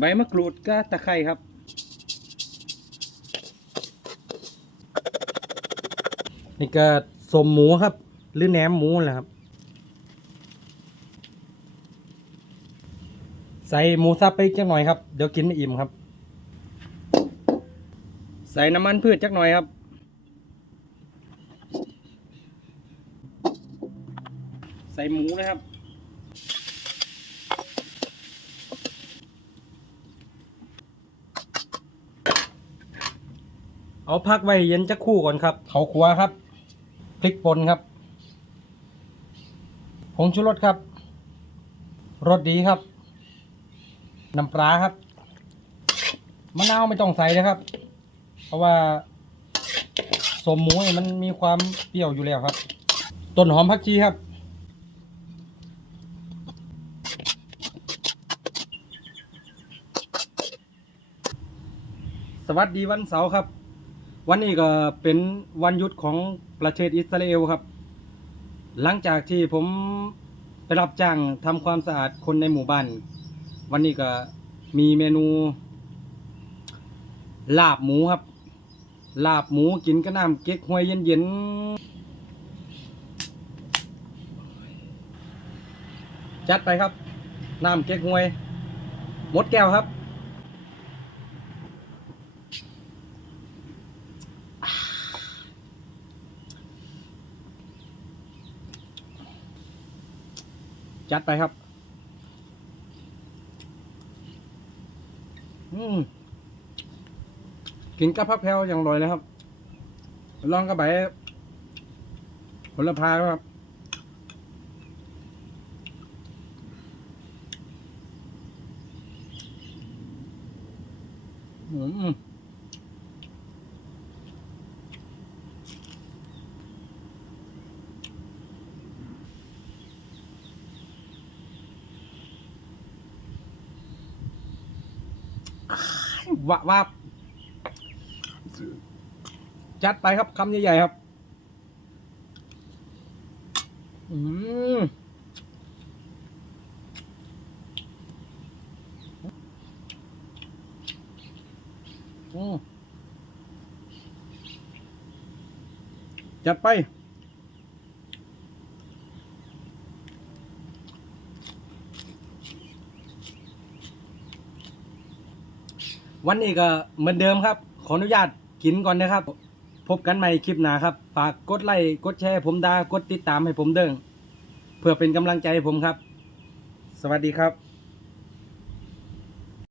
ใบมะกรูดก็ตะไคร้ครับ นี่ก็สมหมูครับ หรือแหนมหมูแหละครับ ใส่หมูสับไปจักหน่อยครับ เดี๋ยวกินไม่อิ่มครับ ใส่น้ำมันพืชจักหน่อยครับ ใส่หมูนะครับ เอาพักไว้เย็นจะคู่ก่อนครับ เขาคัวครับพริกป่นครับผงชูรสครับรสดีครับน้ำปลาครับมะนาวไม่ต้องใส่นะครับ เพราะว่าสมหมูยมันมีความเปรี้ยวอยู่แล้วครับ ต้นหอมผักชีครับ สวัสดีวันเสาร์ครับ วันนี้ก็เป็นวันหยุดของประเทศอิสราเอลครับ หลังจากที่ผมไปรับจ้างทำความสะอาดคนในหมู่บ้าน วันนี้ก็มีเมนู ลาบหมูครับ ลาบหมูกินกับน้ำเก๊กฮวยเย็นๆ จัดไปครับ น้ำเก๊กฮวย หมดแก้วครับ จัดไปครับ อืมกินกับพักแพรวอย่างอร่อยเลยครับ ลองกับใบผลพาครับอืม วะวาบจัดไปครับคำใหญ่ๆครับ อืมอืมจัดไป วันนี้ก็เหมือนเดิมครับ ขออนุญาตกินก่อนนะครับ พบกันใหม่คลิปหน้าครับ ฝากกดไลค์กดแชร์ผมดากดติดตามให้ผมเด้งเพื่อเป็นกำลังใจให้ผมครับ สวัสดีครับ